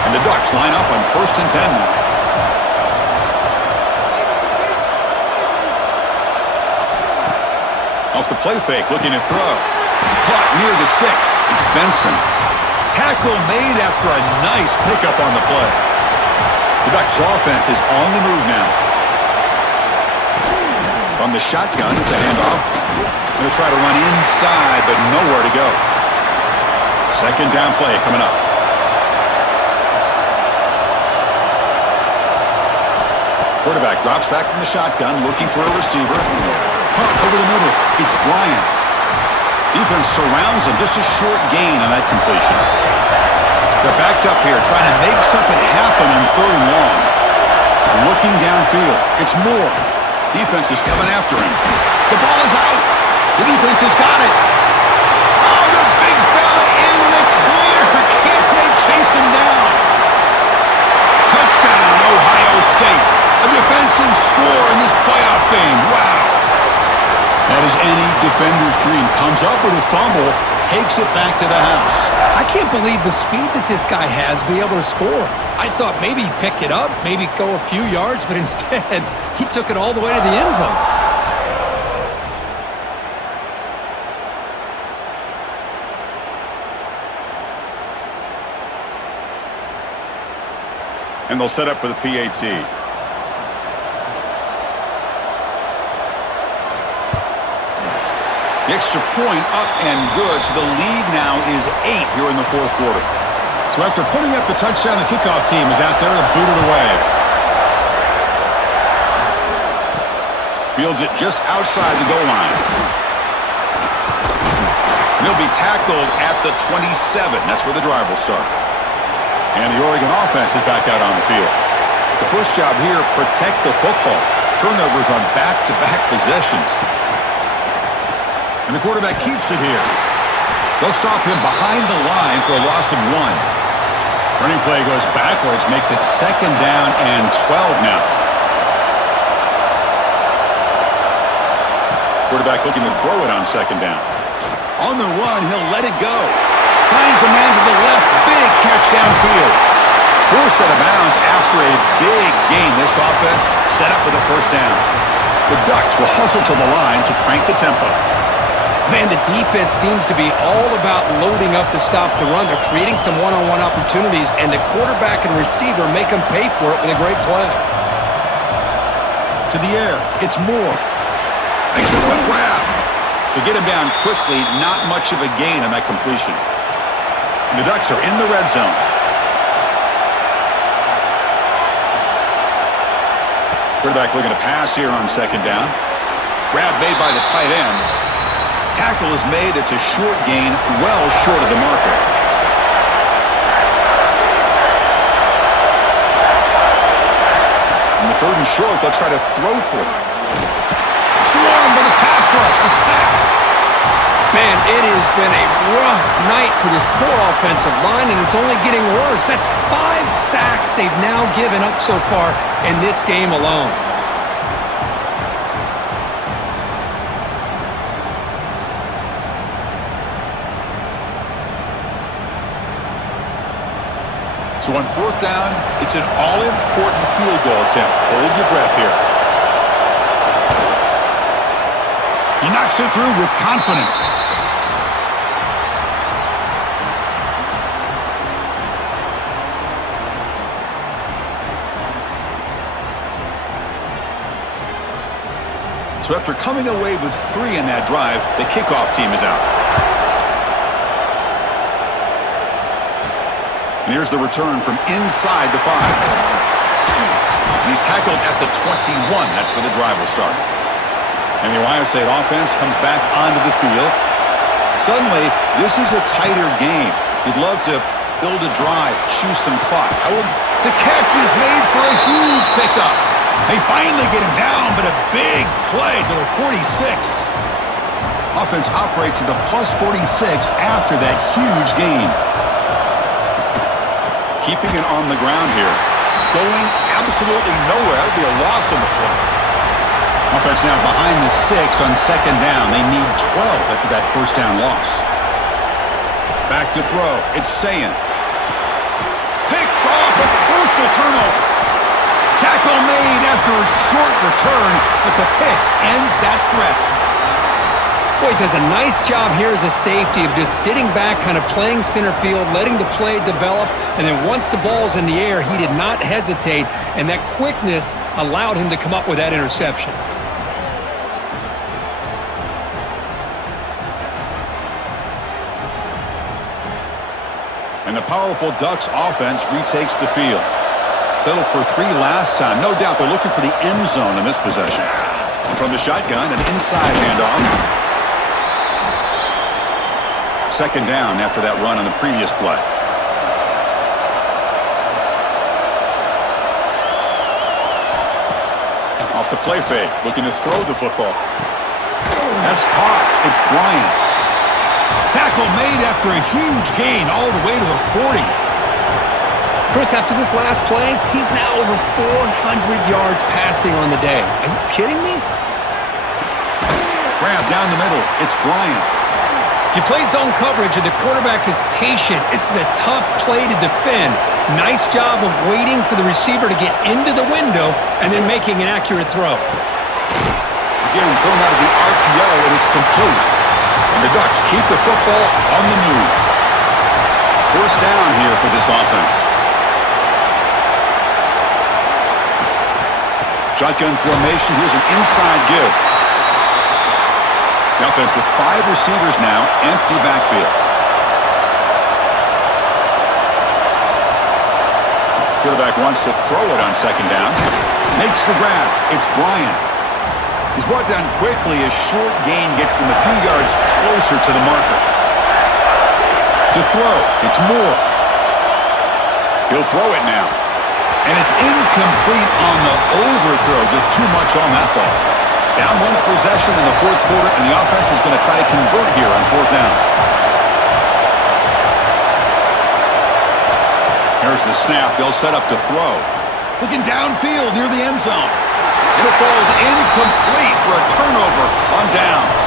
And the Ducks line up on 1st and 10 now. Off the play fake, looking to throw. Caught near the sticks. It's Benson. Tackle made after a nice pickup on the play. The Ducks offense is on the move now. From the shotgun, it's a handoff. Going to try to run inside, but nowhere to go. Second down play coming up. Quarterback drops back from the shotgun, looking for a receiver. Pump over the middle. It's Bryant. Defense surrounds him. Just a short gain on that completion. They're backed up here, trying to make something happen on third and long. Looking downfield. It's Moore. Defense is coming after him. The ball is out. The defense has got it. Oh, the big fella in the clear. Can't they chase him down? Touchdown, Ohio State. A defensive score in this playoff game. Wow. That is any defender's dream. Comes up with a fumble, takes it back to the house. I can't believe the speed that this guy has to be able to score. I thought maybe he'd pick it up, maybe go a few yards, but instead he took it all the way to the end zone. And they'll set up for the PAT. The extra point up and good, so the lead now is 8 here in the fourth quarter. So after putting up the touchdown, the kickoff team is out there to boot it away. Fields it just outside the goal line. And he'll be tackled at the 27. That's where the drive will start. And the Oregon offense is back out on the field. The first job here, protect the football. Turnovers on back-to-back possessions. And the quarterback keeps it here. They'll stop him behind the line for a loss of 1. Running play goes backwards, makes it second down and 12 now. Quarterback looking to throw it on second down. On the run, he'll let it go. Finds a man to the left. Big catch downfield. Forced out of bounds after a big gain. This offense set up with a first down. The Ducks will hustle to the line to crank the tempo. Man, the defense seems to be all about loading up to stop the run. They're creating some one-on-one opportunities, and the quarterback and receiver make them pay for it with a great play. To the air. It's Moore. Makes a quick grab. To get him down quickly, not much of a gain on that completion. And the Ducks are in the red zone. Quarterback looking to pass here on second down. Grab made by the tight end. Tackle is made. It's a short gain, well short of the marker. In the third and short, they'll try to throw for it. Swarmed by the pass rush. A sack. Man, it has been a rough night for this poor offensive line, and it's only getting worse. That's 5 sacks they've now given up so far in this game alone. So on fourth down, it's an all-important field goal attempt. Hold your breath here. He knocks it through with confidence. So after coming away with 3 in that drive, the kickoff team is out. And here's the return from inside the 5. And he's tackled at the 21. That's where the drive will start. And the Ohio State offense comes back onto the field. Suddenly, this is a tighter game. You'd love to build a drive, choose some clock. The catch is made for a huge pickup. They finally get him down, but a big play to the 46. Offense operates at the plus 46 after that huge gain. Keeping it on the ground here. Going absolutely nowhere. That'll be a loss on the play. Offense now behind the 6 on second down. They need 12 after that first down loss. Back to throw. It's Sayin. Picked off, a crucial turnover. Tackle made after a short return, but the pick ends that threat. Boy, does a nice job here as a safety of just sitting back, kind of playing center field, letting the play develop, and then once the ball's in the air, he did not hesitate, and that quickness allowed him to come up with that interception. And the powerful Ducks offense retakes the field. Settled for 3 last time. No doubt they're looking for the end zone in this possession. And from the shotgun, an inside handoff. Second down after that run on the previous play. Off the play fake, looking to throw the football. That's caught. It's Bryant. Tackle made after a huge gain all the way to the 40. Chris, after this last play, he's now over 400 yards passing on the day. Are you kidding me? Grab down the middle. It's Bryant. If you play zone coverage and the quarterback is patient, this is a tough play to defend. Nice job of waiting for the receiver to get into the window and then making an accurate throw. Again, thrown out of the RPO, and it's complete. And the Ducks keep the football on the move. First down here for this offense. Shotgun formation. Here's an inside give. The offense with 5 receivers now, empty backfield. Quarterback wants to throw it on second down. Makes the grab. It's Bryant. He's brought down quickly as short gain gets them a few yards closer to the marker. To throw, it's Moore. He'll throw it now. And it's incomplete on the overthrow. Just too much on that ball. Down 1 possession in the 4th quarter, and the offense is going to try to convert here on 4th down. Here's the snap. They'll set up to throw. Looking downfield near the end zone. And it falls incomplete for a turnover on downs.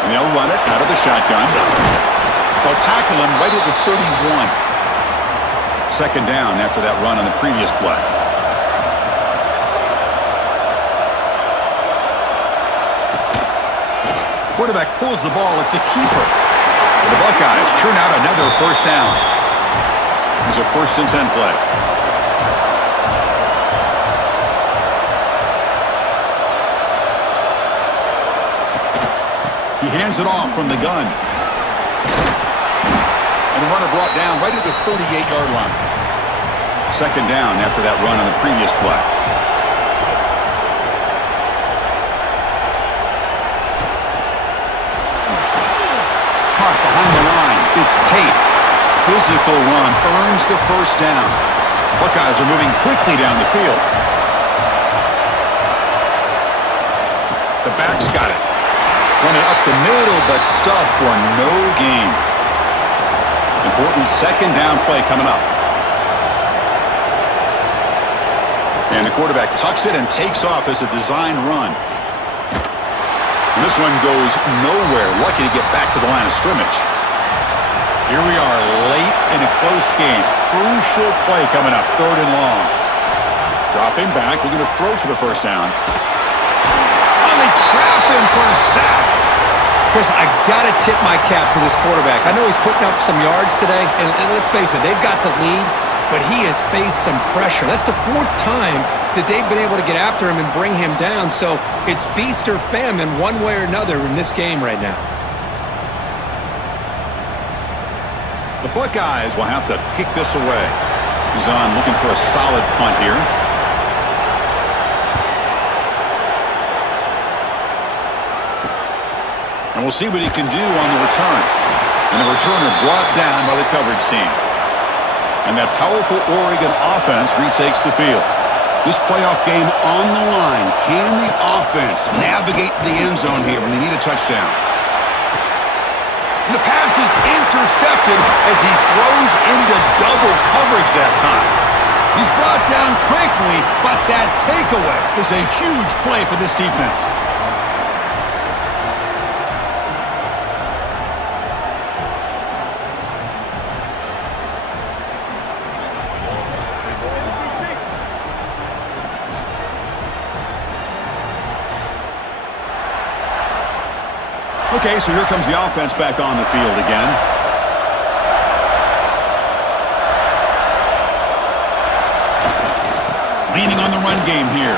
And they'll run it out of the shotgun. They'll tackle him right at the 31. Second down after that run on the previous play. Quarterback pulls the ball. It's a keeper. The Buckeyes churn out another first down. Here's a 1st and 10 play. He hands it off from the gun. And the runner brought down right at the 38-yard line. Second down after that run on the previous play. Caught behind the line. It's Tate. Physical run earns the first down. Buckeyes are moving quickly down the field. The back's got it. Running up the middle, but stuffed for no gain. Important second down play coming up. And the quarterback tucks it and takes off as a design run. And this one goes nowhere. Lucky to get back to the line of scrimmage. Here we are late in a close game. Crucial play coming up, 3rd and long. Dropping back, looking to throw for the first down. Oh, they trap him for a sack. Chris, I got to tip my cap to this quarterback. I know he's putting up some yards today, and let's face it, they've got the lead, but he has faced some pressure. That's the 4th time that they've been able to get after him and bring him down, so it's feast or famine one way or another in this game right now. The Buckeyes will have to kick this away. He's on looking for a solid punt here. And we'll see what he can do on the return. And the returner brought down by the coverage team. And that powerful Oregon offense retakes the field. This playoff game on the line. Can the offense navigate the end zone here when they need a touchdown? And the pass is intercepted as he throws into double coverage that time. He's brought down quickly, but that takeaway is a huge play for this defense. Okay, so here comes the offense back on the field again. Leaning on the run game here.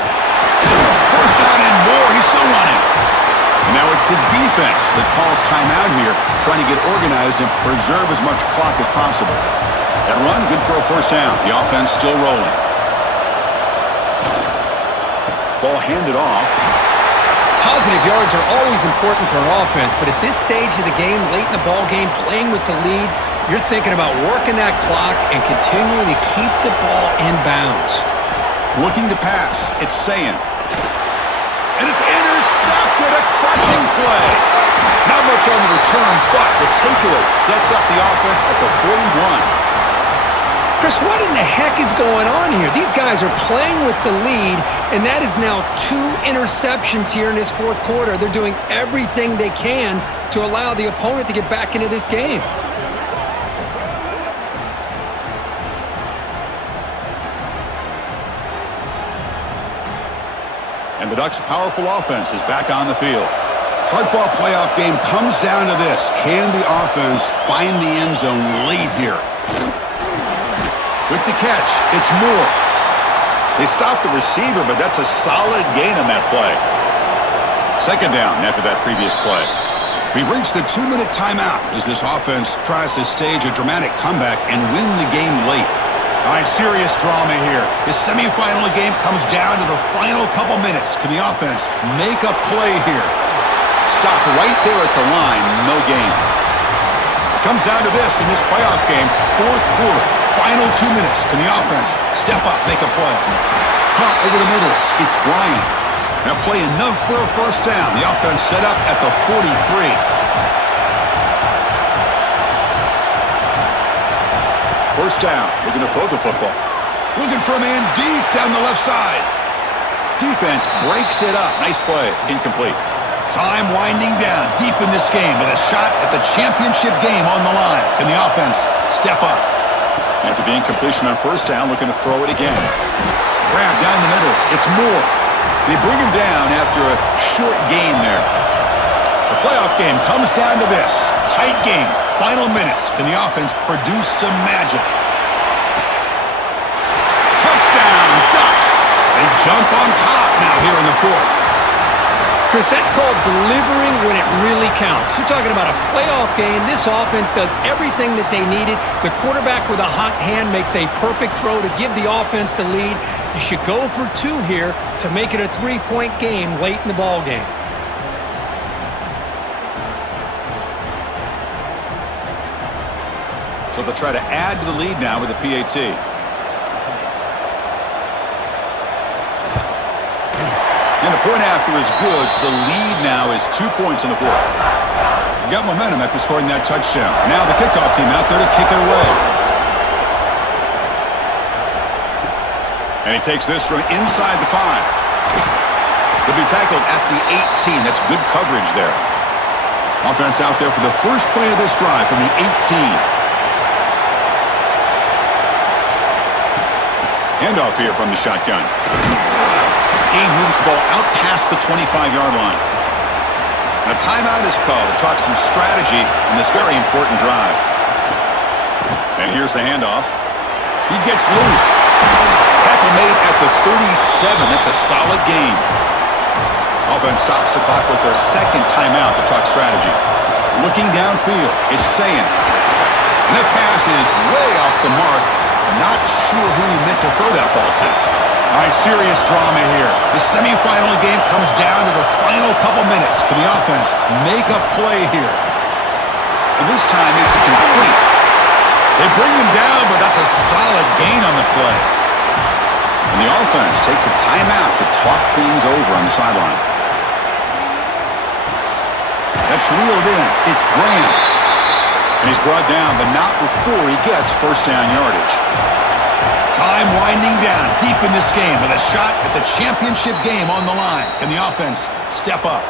First out and more. He's still running. And now it's the defense defense that calls timeout here, trying to get organized and preserve as much clock as possible. That run, good for a first down. The offense still rolling. Ball handed off. Positive yards are always important for an offense, but at this stage of the game, late in the ball game, playing with the lead, you're thinking about working that clock and continuing to keep the ball in bounds. Looking to pass. It's Sayin. And it's intercepted. A crushing play. Not much on the return, but the takeaway sets up the offense at the 41. Chris, what in the heck is going on here? These guys are playing with the lead, and that is now 2 interceptions here in this fourth quarter. They're doing everything they can to allow the opponent to get back into this game. And the Ducks' powerful offense is back on the field. Hard-fought playoff game comes down to this. Can the offense find the end zone late here? With the catch, it's Moore. They stopped the receiver, but that's a solid gain on that play. Second down after that previous play. We've reached the 2-minute timeout as this offense tries to stage a dramatic comeback and win the game late. All right, serious drama here. The semifinal game comes down to the final couple minutes. Can the offense make a play here? Stop right there at the line, no gain. It comes down to this in this playoff game, fourth quarter. Final 2 minutes. Can the offense step up, make a play? Hot over the middle. It's Bryant. Now play enough for a first down. The offense set up at the 43. First down. Looking to throw the football. Looking for a man deep down the left side. Defense breaks it up. Nice play. Incomplete. Time winding down deep in this game with a shot at the championship game on the line. Can the offense step up? After the incompletion on first down, looking to throw it again. Grab down the middle. It's Moore. They bring him down after a short gain there. The playoff game comes down to this. Tight game. Final minutes. Can the offense produce some magic? Touchdown, Ducks. They jump on top now here in the fourth. Chris, that's called delivering when it really counts. You're talking about a playoff game. This offense does everything that they needed. The quarterback with a hot hand makes a perfect throw to give the offense the lead. You should go for 2 here to make it a 3-point game late in the ball game. So they'll try to add to the lead now with a PAT. And the point after is good, so the lead now is 2 points in the fourth. Got momentum after scoring that touchdown. Now the kickoff team out there to kick it away. And he takes this from inside the 5. They'll be tackled at the 18. That's good coverage there. Offense out there for the first play of this drive from the 18. Handoff here from the shotgun. He moves the ball out past the 25-yard line. And a timeout is called to talk some strategy in this very important drive. And here's the handoff. He gets loose. Tackle made at the 37. That's a solid gain. Offense stops the clock with their second timeout to talk strategy. Looking downfield, it's Sayin. And that pass is way off the mark. Not sure who he meant to throw that ball to. All right, serious drama here. The semifinal game comes down to the final couple minutes. Can the offense make a play here? And this time it's complete. They bring him down, but that's a solid gain on the play. And the offense takes a timeout to talk things over on the sideline. That's reeled in. It's Graham. And he's brought down, but not before he gets first down yardage. Time winding down deep in this game with a shot at the championship game on the line. Can the offense step up?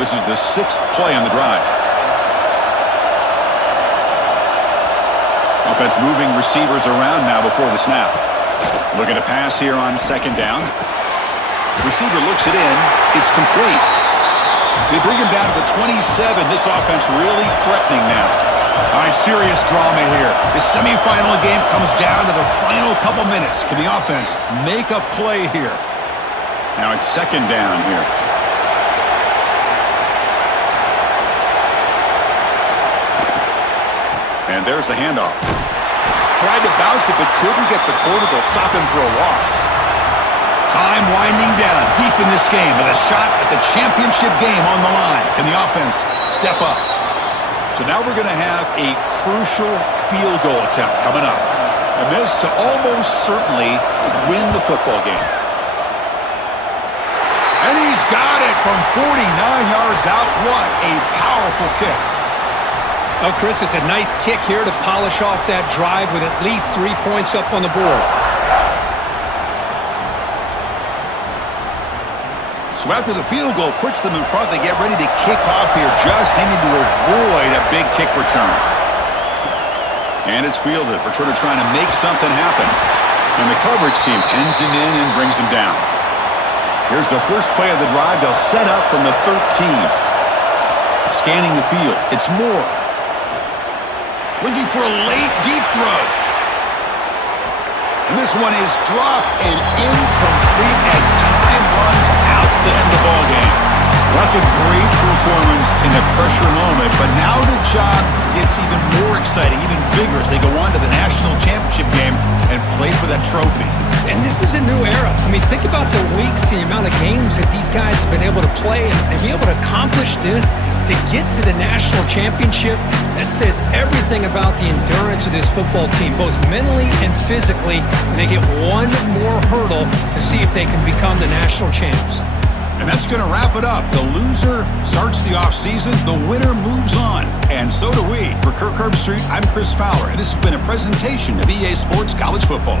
This is the 6th play on the drive. Offense moving receivers around now before the snap. Looking to pass here on second down. Receiver looks it in. It's complete. They bring him down to the 27. This offense really threatening now. All right, serious drama here. The semifinal game comes down to the final couple minutes. Can the offense make a play here? Now it's second down here. And there's the handoff. Tried to bounce it, but couldn't get the quarter. They'll stop him for a loss. Time winding down deep in this game with a shot at the championship game on the line. Can the offense step up? So now we're going to have a crucial field goal attempt coming up. And this to almost certainly win the football game. And he's got it from 49 yards out. What a powerful kick. Oh, Chris, it's a nice kick here to polish off that drive with at least 3 points up on the board. So after the field goal puts them in front, they get ready to kick off here, just needing to avoid a big kick return. And it's fielded. Returner trying to make something happen. And the coverage team pins him in and brings him down. Here's the first play of the drive. They'll set up from the 13. Scanning the field. It's Moore. Looking for a late, deep throw. And this one is dropped and incomplete as time runs out to end the ball game. Well, that's a great performance in the pressure moment, but now the job gets even more exciting, even bigger as they go on to the national championship game and play for that trophy. And this is a new era. I mean, think about the weeks, the amount of games that these guys have been able to play and be able to accomplish this to get to the national championship. That says everything about the endurance of this football team, both mentally and physically. And they get one more hurdle to see if they can become the national champs. And that's going to wrap it up. The loser starts the offseason. The winner moves on. And so do we. For Kirk Herbstreit, I'm Chris Fowler. And this has been a presentation of EA Sports College Football.